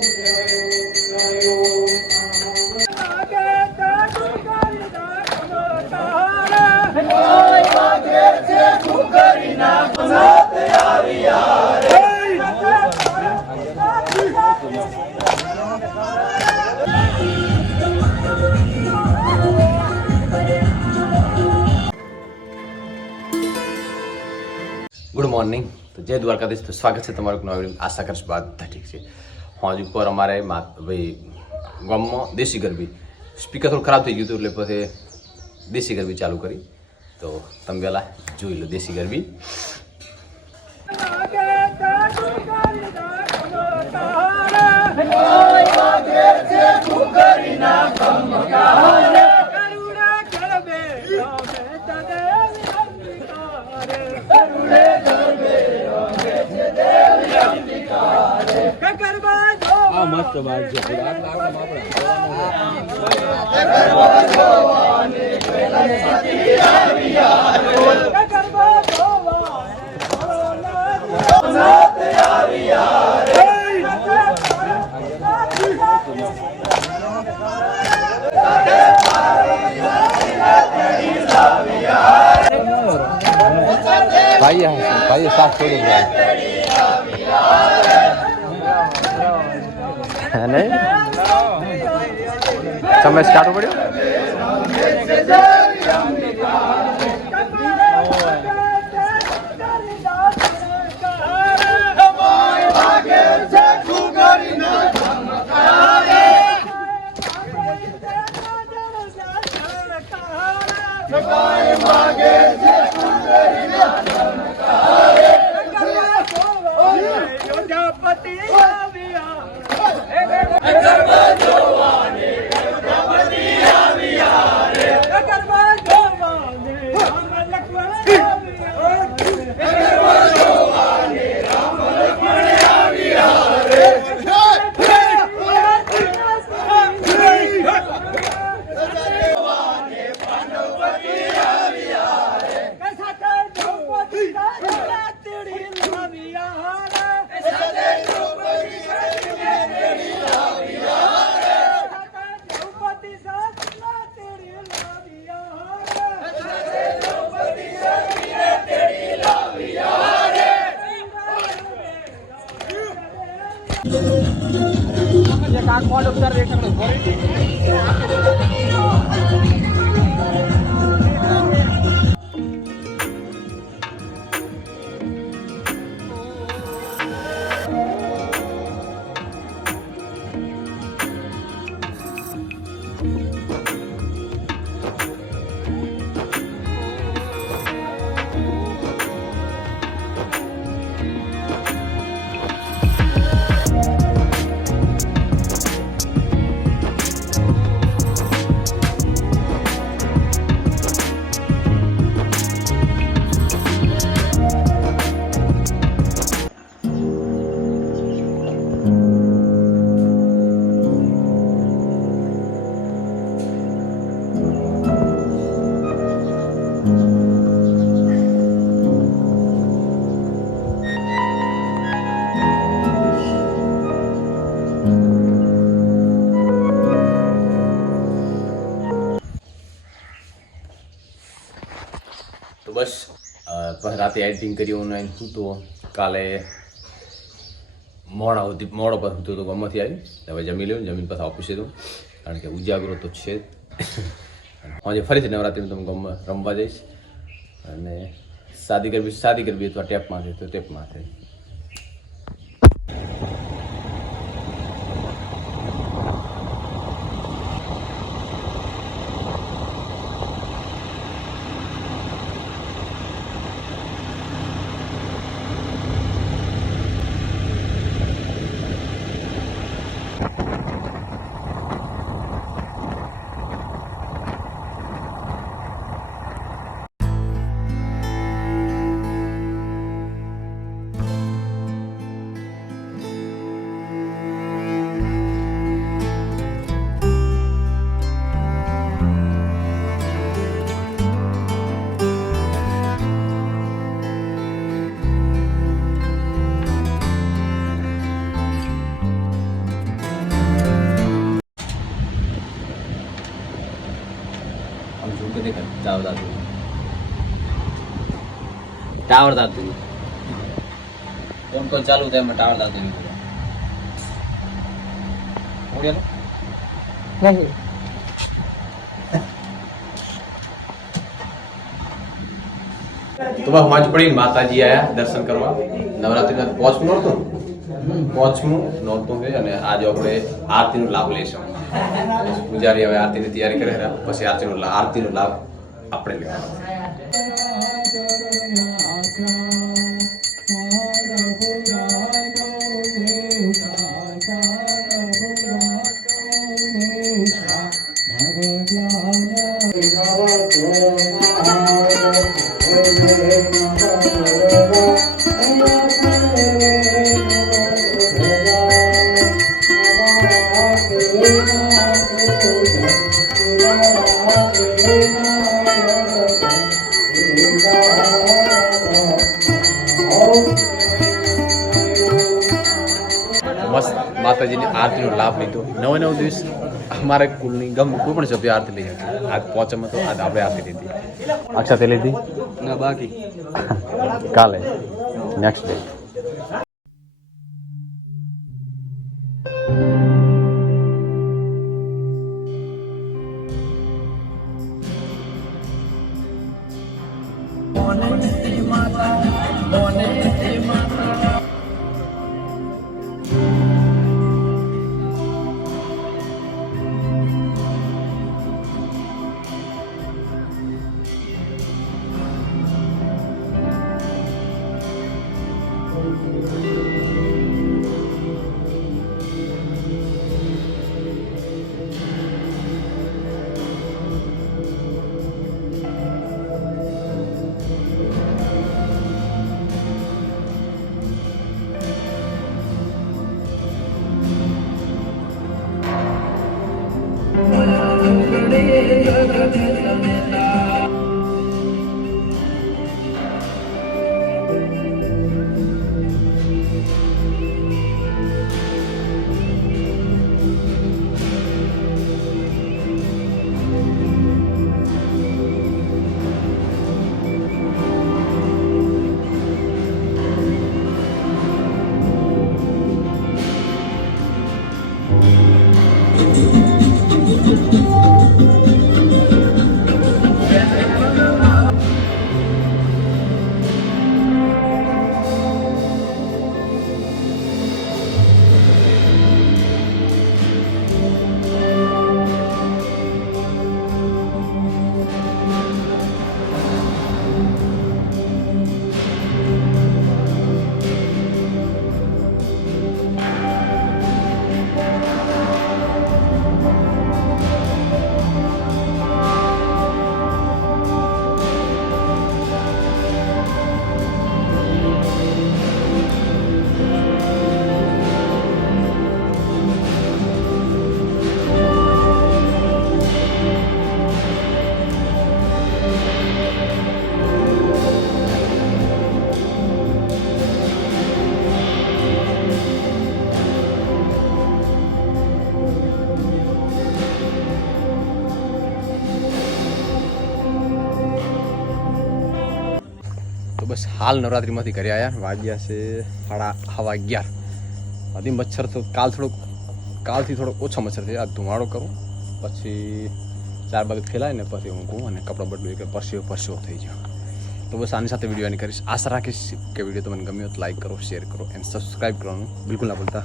Good morning. तो जय द्वारकाधीश। तो स्वागत है તમારું નવા વિડીયો। આશા કરીશ બધા ઠીક છે। હોજ ઉપર અમારે ભાઈ ગામમાં દેશી ગરબી સ્પીકર થોડું ખરાબ થઈ ગયું હતું એટલે પછી દેશી ગરબી ચાલુ કરી। તો તમે પહેલાં જોઈ લો દેશી ગરબી। મસ્ત વાત છે ભાઈ સાથ છોડી નહીં તમે સ્ટાર્ટ પડ્યો તો બસ રાતે એડિટિંગ કરી ઓનલાઈન હું તો કાલે મોડો પર હું તો ગમમાંથી આવી હવે જમી લેવું જમીન પાછા ઓફિસે તો કારણ કે ઉજાગરો તો છે જ આજે ફરીથી નવરાત્રિમાં તમે ગમમાં રમવા જઈશ અને શાદી કરવી અથવા ટેપમાં છે તો ટેપમાં છે। ટાવર દાતું ફોન ચાલુ થાય એમાં ટાવર દાતું नहीं તો બસ હોંજ પડીને માતાજી આયા દર્શન કરવા. નવરાત્રિના પાંચમું નોરતું છે અને આજે આપણે આરતીનો લાભ લઈશું. પૂજારી હવે આરતીની તૈયારી કરે પછી આરતીનો લાભ આપણે લેવાનો. મસ્ત માતાજીની આરતીનો લાભ લીધો. 9 દિવસ અમારે કુલની ગમે કોઈ પણ સભ્ય આરતી લઈ શકે. આજ પાંચમ હતો, આજ આપણે આરતી લીધી. અક્ષાતે લીધી ना बाकी કાલે નેક્સ્ટ ડે. બસ હાલ નવરાત્રિમાંથી ઘરે આવ્યા. વાગ્યા છે 11:30. હજી મચ્છર તો કાલથી થોડોક ઓછો મચ્છર છે. આ ધુમાડો કરું પછી 4 વાગે ફેલાય ને પછી હું કહું અને કપડાં બદલું કે પરસ્યો થઈ ગયો. તો બસ આની સાથે વિડીયોની કરીશ. આશા રાખીશ કે વિડીયો તમને ગમ્યો તો લાઈક કરો, શેર કરો અને સબસ્ક્રાઈબ કરવાનું બિલકુલ ના ભૂલતા.